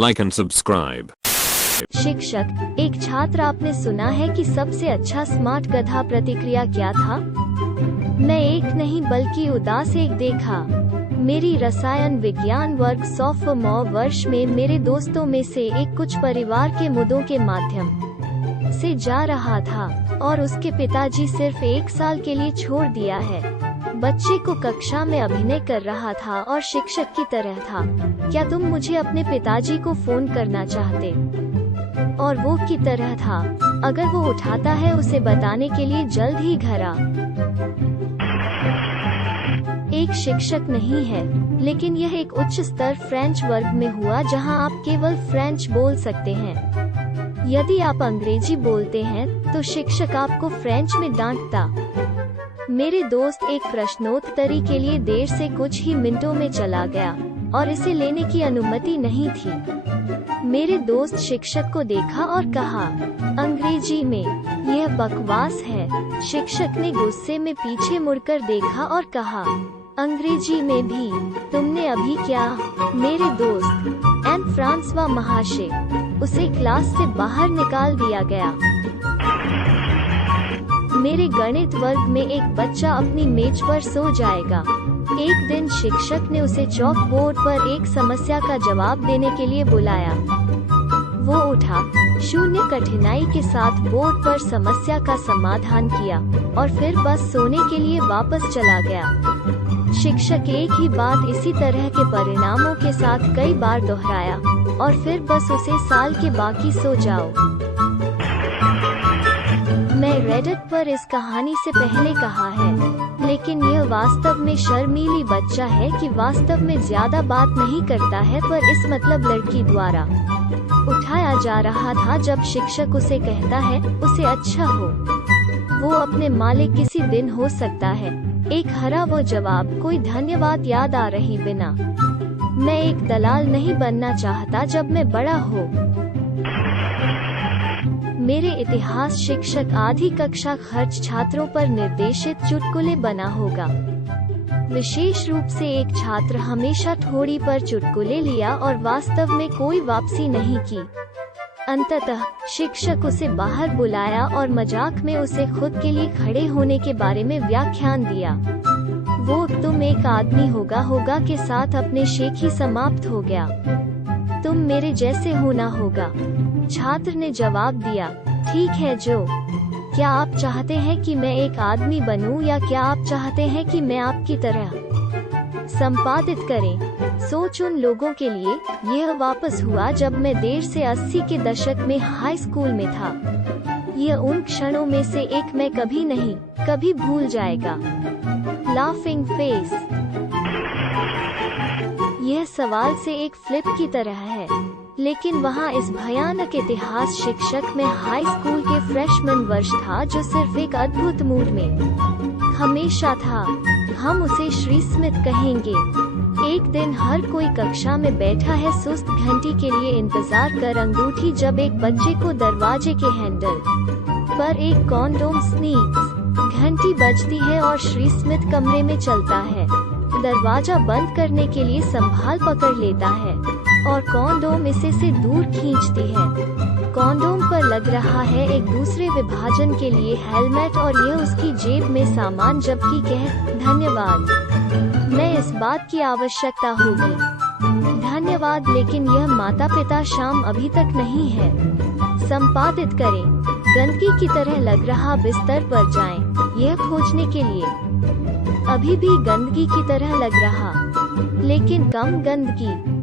like and subscribe. शिक्षक, एक छात्र आपने सुना है कि सबसे अच्छा स्मार्ट गधा प्रतिक्रिया क्या था? मैं एक नहीं बल्कि उदास एक देखा। मेरी रसायन विज्ञान वर्ग सोफोमोर वर्ष में मेरे दोस्तों में से एक कुछ परिवार के मुद्दों के माध्यम से जा रहा था और उसके पिताजी सिर्फ 1 साल के लिए छोड़ दिया है। बच्चे को कक्षा में अभिनय कर रहा था और शिक्षक की तरह था। क्या तुम मुझे अपने पिताजी को फोन करना चाहते? और वो की तरह था, अगर वो उठाता है उसे बताने के लिए जल्द ही घर आ। एक शिक्षक नहीं है, लेकिन यह एक उच्च स्तर फ्रेंच वर्ग में हुआ जहां आप केवल फ्रेंच बोल सकते हैं। यदि आप अंग्रेजी बोलते हैं तो शिक्षक आपको फ्रेंच में डांटता। मेरे दोस्त एक प्रश्नोत्तरी के लिए देर से कुछ ही मिनटों में चला गया और इसे लेने की अनुमति नहीं थी। मेरे दोस्त शिक्षक को देखा और कहा, अंग्रेजी में, यह बकवास है। शिक्षक ने गुस्से में पीछे मुड़कर देखा और कहा, अंग्रेजी में भी, तुमने अभी क्या? मेरे दोस्त एन फ्रांसवा महाशय, उसे क्लास से बाहर निकाल दिया गया। मेरे गणित वर्ग में एक बच्चा अपनी मेज पर सो जाएगा। एक दिन शिक्षक ने उसे चॉक बोर्ड पर एक समस्या का जवाब देने के लिए बुलाया। वो उठा, शून्य कठिनाई के साथ बोर्ड पर समस्या का समाधान किया और फिर बस सोने के लिए वापस चला गया। शिक्षक एक ही बात इसी तरह के परिणामों के साथ कई बार दोहराया और फिर बस उसे साल के बाकी सो जाओ। मैं रेडिट पर इस कहानी से पहले कहा है, लेकिन यह वास्तव में शर्मीली बच्चा है कि वास्तव में ज्यादा बात नहीं करता है, पर इस मतलब लड़की द्वारा उठाया जा रहा था जब शिक्षक उसे कहता है, उसे अच्छा हो, वो अपने मालिक किसी दिन हो सकता है। एक हरा वो जवाब, कोई धन्यवाद याद आ रही बिना। मैं एक दलाल नहीं बनना चाहता जब मैं बड़ा हो। मेरे इतिहास शिक्षक आधी कक्षा खर्च छात्रों पर निर्देशित चुटकुले बना होगा। विशेष रूप से एक छात्र हमेशा ठोड़ी पर चुटकुले लिया और वास्तव में कोई वापसी नहीं की। अंततः शिक्षक उसे बाहर बुलाया और मजाक में उसे खुद के लिए खड़े होने के बारे में व्याख्यान दिया। वो तुम एक आदमी होगा के साथ अपने शेख ही समाप्त हो गया। तुम मेरे जैसे होना होगा। छात्र ने जवाब दिया, ठीक है जो, क्या आप चाहते हैं कि मैं एक आदमी बनूं या क्या आप चाहते हैं कि मैं आपकी तरह संपादित करें? सोच उन लोगों के लिए, यह वापस हुआ जब मैं देर से 80 के दशक में हाई स्कूल में था। यह उन क्षणों में से एक मैं कभी नहीं, कभी भूल जाएगा। Laughing face. यह सवाल से एक फ्लिप की तरह है, लेकिन वहाँ इस भयानक इतिहास शिक्षक में हाई स्कूल के फ्रेशमैन वर्ष था जो सिर्फ एक अद्भुत मूड में हमेशा था। हम उसे श्री स्मिथ कहेंगे। एक दिन हर कोई कक्षा में बैठा है, सुस्त घंटी के लिए इंतजार कर अंगूठी जब एक बच्चे को दरवाजे के हैंडल पर एक कॉन्डोम स्नीक्स। घंटी बजती है और श्री स्मिथ कमरे में चलता है। दरवाजा बंद करने के लिए संभाल पकड़ लेता है और कॉन्डोम इसे से दूर खींचती है। कॉन्डोम पर लग रहा है एक दूसरे विभाजन के लिए हेलमेट और यह उसकी जेब में सामान, जबकि कह, धन्यवाद, मैं इस बात की आवश्यकता होगी। धन्यवाद, लेकिन यह माता पिता शाम अभी तक नहीं है। संपादित करें, गंदगी की तरह लग रहा बिस्तर पर जाएं, यह खोजने के लिए। अभी भी गंदगी की तरह लग रहा, लेकिन कम गंदगी।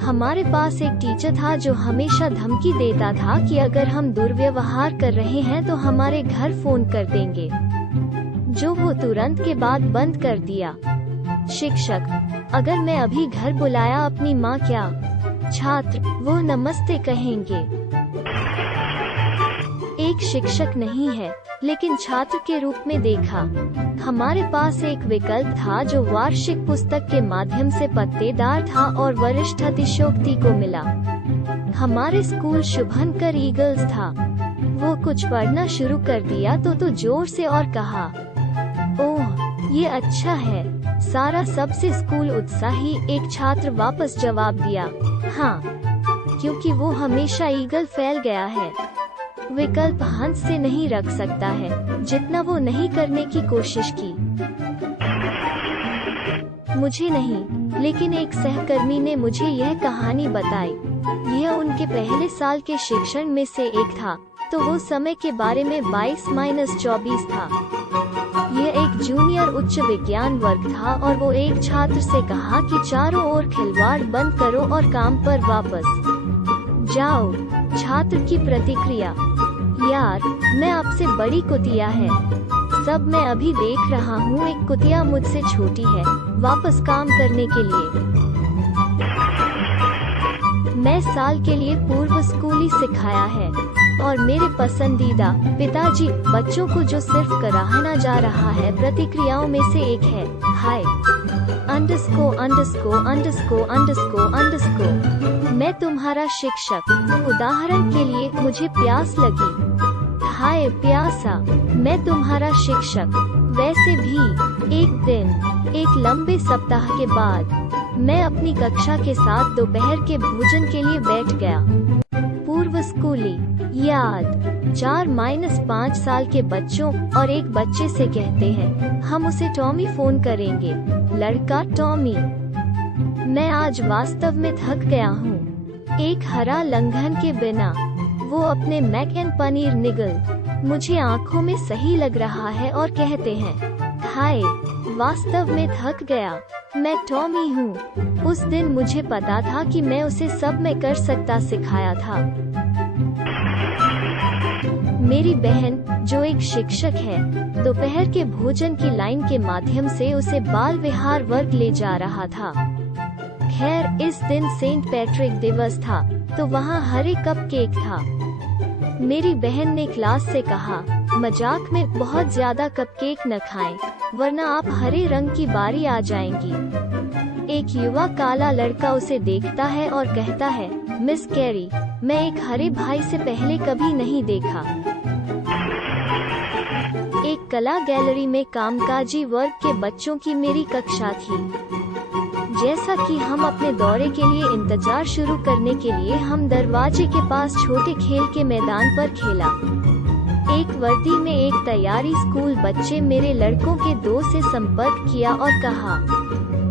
हमारे पास एक टीचर था जो हमेशा धमकी देता था कि अगर हम दुर्व्यवहार कर रहे हैं तो हमारे घर फोन कर देंगे, जो वो तुरंत के बाद बंद कर दिया। शिक्षक, अगर मैं अभी घर बुलाया अपनी माँ क्या? छात्र, वो नमस्ते कहेंगे। एक शिक्षक नहीं है, लेकिन छात्र के रूप में देखा। हमारे पास एक विकल्प था जो वार्षिक पुस्तक के माध्यम से पत्तेदार था और वरिष्ठ अतिशयोक्ति को मिला। हमारे स्कूल शुभंकर ईगल्स था। वो कुछ पढ़ना शुरू कर दिया तो जोर से और कहा, ओह ये अच्छा है। सारा सबसे स्कूल उत्साही एक छात्र वापस जवाब दिया, हाँ, क्योंकि वो हमेशा ईगल फैल गया है। विकल्प हंस से नहीं रख सकता है जितना वो नहीं करने की कोशिश की। मुझे नहीं, लेकिन एक सहकर्मी ने मुझे यह कहानी बताई। यह उनके पहले साल के शिक्षण में से एक था, तो वो समय के बारे में 22-24 था। यह एक जूनियर उच्च विज्ञान वर्ग था और वो एक छात्र से कहा कि चारों ओर खिलवाड़ बंद करो और काम पर वापस जाओ। छात्र की प्रतिक्रिया, यार, मैं आपसे बड़ी कुतिया है। सब मैं अभी देख रहा हूँ, एक कुतिया मुझसे छोटी है। वापस काम करने के लिए। मैं साल के लिए पूर्व स्कूली सिखाया है और मेरे पसंदीदा पिताजी बच्चों को जो सिर्फ कराहना जा रहा है प्रतिक्रियाओं में से एक है, हाय अंडरस्को अंडरस्को अंडरस्को अंडरस्को अंडरस्को। मैं तुम्हारा शिक्षक। उदाहरण के लिए, मुझे प्यास लगी, हाय प्यासा। मैं तुम्हारा शिक्षक। वैसे भी एक दिन, एक लंबे सप्ताह के बाद, मैं अपनी कक्षा के साथ दोपहर के भोजन के लिए बैठ गया। पूर्व स्कूली याद, 4-5 साल के बच्चों और एक बच्चे से कहते हैं, हम उसे टॉमी फोन करेंगे। लड़का, टॉमी, मैं आज वास्तव में थक गया हूँ। एक हरा लंघन के बिना वो अपने मैक एंड पनीर निगल मुझे आँखों में सही लग रहा है और कहते हैं, हाय, वास्तव में थक गया। मैं टॉमी हूँ। उस दिन मुझे पता था कि मैं उसे सब मैं कर सकता सिखाया था। मेरी बहन, जो एक शिक्षक है, दोपहर के भोजन की लाइन के माध्यम से उसे बाल विहार वर्ग ले जा रहा था। खैर, इस दिन सेंट पैट्रिक दिवस था, तो वहाँ हरे कप केक था। मेरी बहन ने क्लास से कहा, मजाक में, बहुत ज्यादा कपकेक न खाएं, वरना आप हरे रंग की बारी आ जाएंगी। एक युवा काला लड़का उसे देखता है और कहता है, मिस कैरी, मैं एक हरे भाई से पहले कभी नहीं देखा। एक कला गैलरी में कामकाजी वर्ग के बच्चों की मेरी कक्षा थी। जैसा कि हम अपने दौरे के लिए इंतजार शुरू करने के लिए हम दरवाजे के पास छोटे खेल के मैदान पर खेला। एक वर्दी में एक तैयारी स्कूल बच्चे मेरे लड़कों के दोस्त से संपर्क किया और कहा,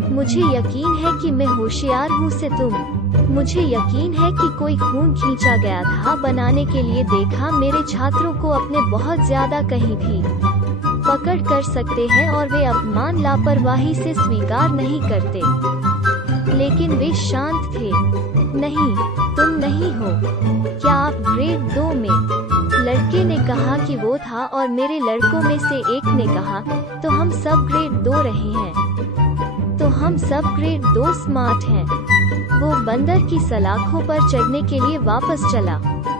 मुझे यकीन है कि मैं होशियार हूँ से तुम। मुझे यकीन है कि कोई खून खींचा गया था बनाने के लिए देखा मेरे छात्रों को अपने बहुत ज्यादा कहीं भी पकड़ कर सकते हैं और वे अपमान लापरवाही से स्वीकार नहीं करते। लेकिन वे शांत थे। नहीं, तुम नहीं हो। क्या आप ग्रेड 2 में? लड़के ने कहा कि वो था और मेरे लड़कों में से एक ने कहा, तो हम सब ग्रेड 2 रहे हैं। तो हम सब ग्रेड 2 स्मार्ट हैं। वो बंदर की सलाखों पर चढ़ने के लिए वापस चला,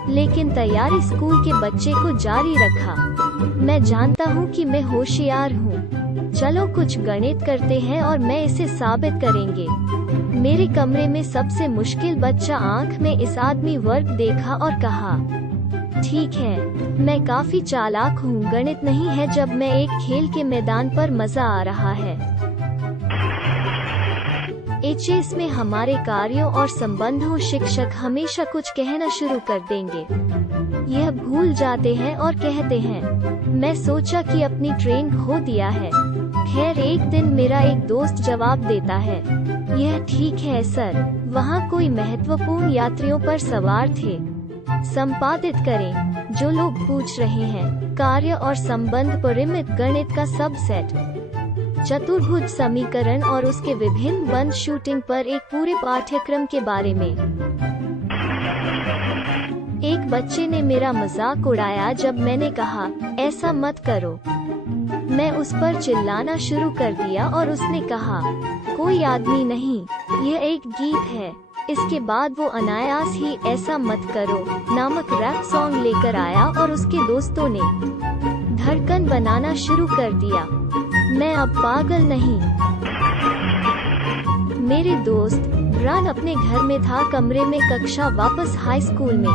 लेकिन तैयारी स्कूल के बच्चे को जारी रखा। मैं जानता हूँ कि मैं होशियार हूँ। चलो कुछ गणित करते हैं और मैं इसे साबित करेंगे। मेरे कमरे में सबसे मुश्किल बच्चा आंख में इस आदमी वर्ग देखा और कहा, ठीक है, मैं काफी चालाक हूँ, गणित नहीं है जब मैं एक खेल के मैदान पर मजा आ रहा है। एचएस में हमारे कार्यों और संबंधों शिक्षक हमेशा कुछ कहना शुरू कर देंगे। यह भूल जाते हैं और कहते हैं, मैं सोचा कि अपनी ट्रेन खो दिया है। खैर, एक दिन मेरा एक दोस्त जवाब देता है, यह ठीक है सर, वहाँ कोई महत्वपूर्ण यात्रियों पर सवार थे। संपादित करें। जो लोग पूछ रहे हैं, कार्य और संबंध परिमित गणित का सबसेट, चतुर्भुज समीकरण और उसके विभिन्न बंद शूटिंग पर एक पूरे पाठ्यक्रम के बारे में। एक बच्चे ने मेरा मजाक उड़ाया जब मैंने कहा, ऐसा मत करो। मैं उस पर चिल्लाना शुरू कर दिया और उसने कहा, कोई आदमी नहीं, यह एक गीत है। इसके बाद वो अनायास ही ऐसा मत करो नामक रैप सॉन्ग लेकर आया और उसके दोस्तों ने धड़कन बनाना शुरू कर दिया। मैं अब पागल नहीं। मेरे दोस्त ब्रान अपने घर में था, कमरे में, कक्षा वापस हाई स्कूल में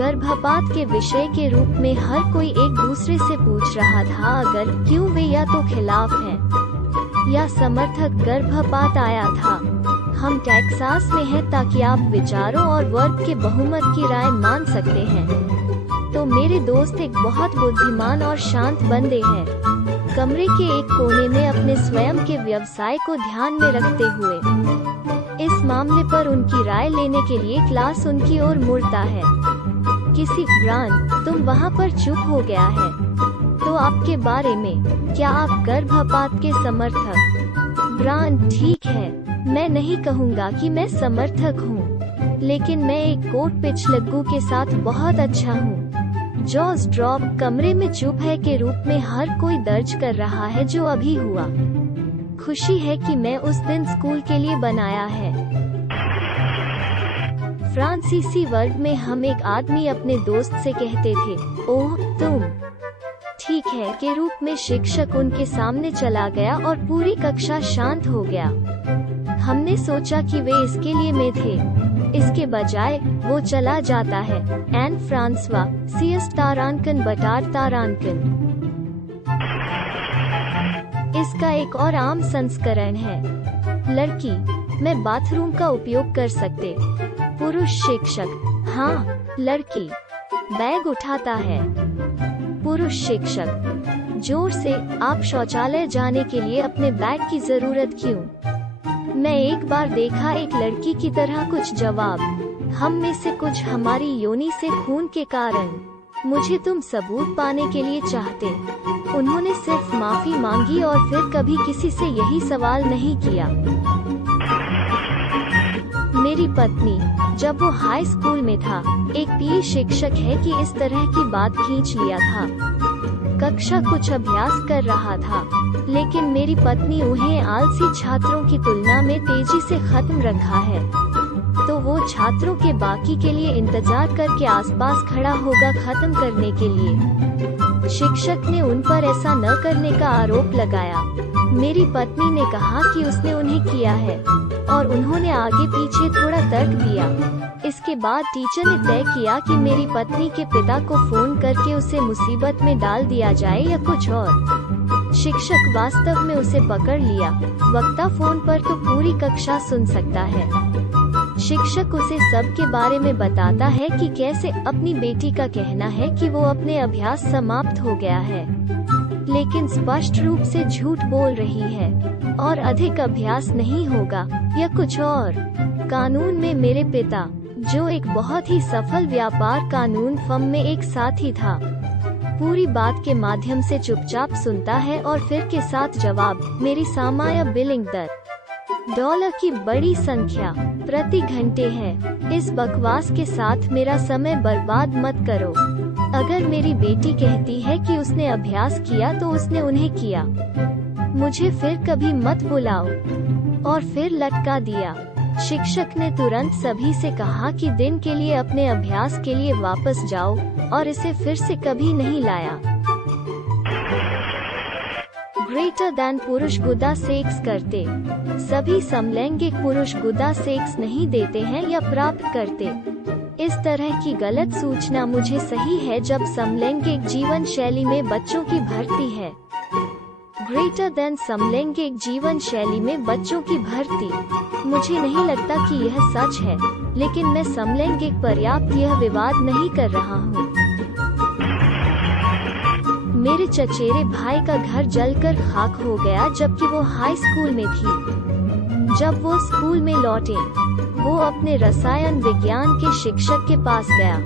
गर्भपात के विषय के रूप में हर कोई एक दूसरे से पूछ रहा था अगर क्यों वे या तो खिलाफ हैं या समर्थक गर्भपात आया था। हम टेक्सास में हैं ताकि आप विचारों और वर्ग के बहुमत की राय मान सकते हैं। तो मेरे दोस्त एक बहुत बुद्धिमान और शांत बंदे हैं। कमरे के एक कोने में अपने स्वयं के व्यवसाय को ध्यान में रखते हुए इस मामले पर उनकी राय लेने के लिए क्लास उनकी ओर मुड़ता है। किसी ब्रांड, तुम वहाँ पर चुप हो गया है। तो आपके बारे में, क्या आप गर्भपात के समर्थक? ब्रांड, ठीक है, मैं नहीं कहूँगा कि मैं समर्थक हूँ, लेकिन मैं एक कोट पिछलग्गू के साथ बहुत अच्छा हूँ। जॉस ड्रॉप, कमरे में चुप है के रूप में हर कोई दर्ज कर रहा है जो अभी हुआ। खुशी है कि मैं उस दिन स्कूल के लिए बनाया है। फ्रांसीसी वर्ग में हम एक आदमी अपने दोस्त से कहते थे, ओह तुम ठीक है के रूप में शिक्षक उनके सामने चला गया और पूरी कक्षा शांत हो गया। हमने सोचा कि वे इसके लिए में थे। इसके बजाय वो चला जाता है। एन फ्रांसवा, सीएस तारांकन बटार तारांकन। इसका एक और आम संस्करण है। लड़की, मैं बाथरूम का उपयोग कर सकते। पुरुष शिक्षक, हाँ। लड़की, बैग उठाता है। पुरुष शिक्षक, जोर से, आप शौचालय जाने के लिए अपने बैग की जरूरत क्यों? मैं एक बार देखा एक लड़की की तरह कुछ जवाब, हम में से कुछ हमारी योनि से खून के कारण। मुझे तुम सबूत पाने के लिए चाहते। उन्होंने सिर्फ माफी मांगी और फिर कभी किसी से यही सवाल नहीं किया। मेरी पत्नी, जब वो हाई स्कूल में था, एक पीए शिक्षक है कि इस तरह की बात खींच लिया था। कक्षा कुछ अभ्यास कर रहा था, लेकिन मेरी पत्नी उन्हें आलसी छात्रों की तुलना में तेजी से खत्म रखा है। तो वो छात्रों के बाकी के लिए इंतजार करके आसपास खड़ा होगा खत्म करने के लिए। शिक्षक ने उन पर ऐसा न करने का आरोप लगाया। मेरी पत्नी ने कहा कि उसने उन्हें किया है और उन्होंने आगे पीछे थोड़ा तर्क दिया। इसके बाद टीचर ने तय किया कि मेरी पत्नी के पिता को फोन करके उसे मुसीबत में डाल दिया जाए या कुछ और। शिक्षक वास्तव में उसे पकड़ लिया। वक्ता फोन पर तो पूरी कक्षा सुन सकता है। शिक्षक उसे सब के बारे में बताता है कि कैसे अपनी बेटी का कहना है कि वो अपने अभ्यास समाप्त हो गया है, लेकिन स्पष्ट रूप से झूठ बोल रही है और अधिक अभ्यास नहीं होगा या कुछ और। कानून में मेरे पिता, जो एक बहुत ही सफल व्यापार कानून फर्म में एक साथी था, पूरी बात के माध्यम से चुपचाप सुनता है और फिर के साथ जवाब, मेरी सामान्य बिलिंग दर $, की बड़ी संख्या प्रति घंटे है। इस बकवास के साथ मेरा समय बर्बाद मत करो। अगर मेरी बेटी कहती है कि उसने अभ्यास किया तो उसने उन्हें किया। मुझे फिर कभी मत बुलाओ। और फिर लटका दिया। शिक्षक ने तुरंत सभी से कहा कि दिन के लिए अपने अभ्यास के लिए वापस जाओ और इसे फिर से कभी नहीं लाया। ग्रेटर दैन पुरुष गुदा सेक्स करते। सभी समलैंगिक पुरुष गुदा सेक्स नहीं देते हैं या प्राप्त करते। इस तरह की गलत सूचना मुझे सही है जब समलैंगिक जीवन शैली में बच्चों की भर्ती है। ग्रेटर दैन समलैंगिक जीवन शैली में बच्चों की भर्ती। मुझे नहीं लगता कि यह सच है, लेकिन मैं समलैंगिक पर्याप्त यह विवाद नहीं कर रहा हूँ। मेरे चचेरे भाई का घर जलकर खाक हो गया जबकि वो हाई स्कूल में थी। जब वो स्कूल में लौटे, वो अपने रसायन विज्ञान के शिक्षक के पास गया,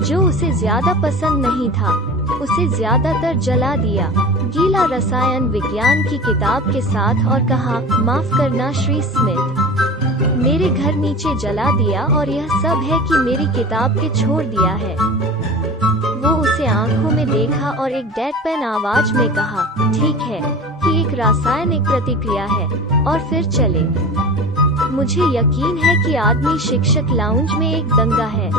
जो उसे ज्यादा पसंद नहीं था। उसे ज्यादातर जला दिया, गीला रसायन विज्ञान की किताब के साथ, और कहा, माफ करना श्री स्मिथ, मेरे घर नीचे जला दिया और यह सब है कि मेरी किताब के छोड़ दिया है। वो उसे आंखों में देखा और एक डेडपैन आवाज में कहा, ठीक है, कि एक रासायनिक प्रतिक्रिया है, और फिर चले। मुझे यकीन है कि आदमी शिक्षक लाउंज में एक दंगा है।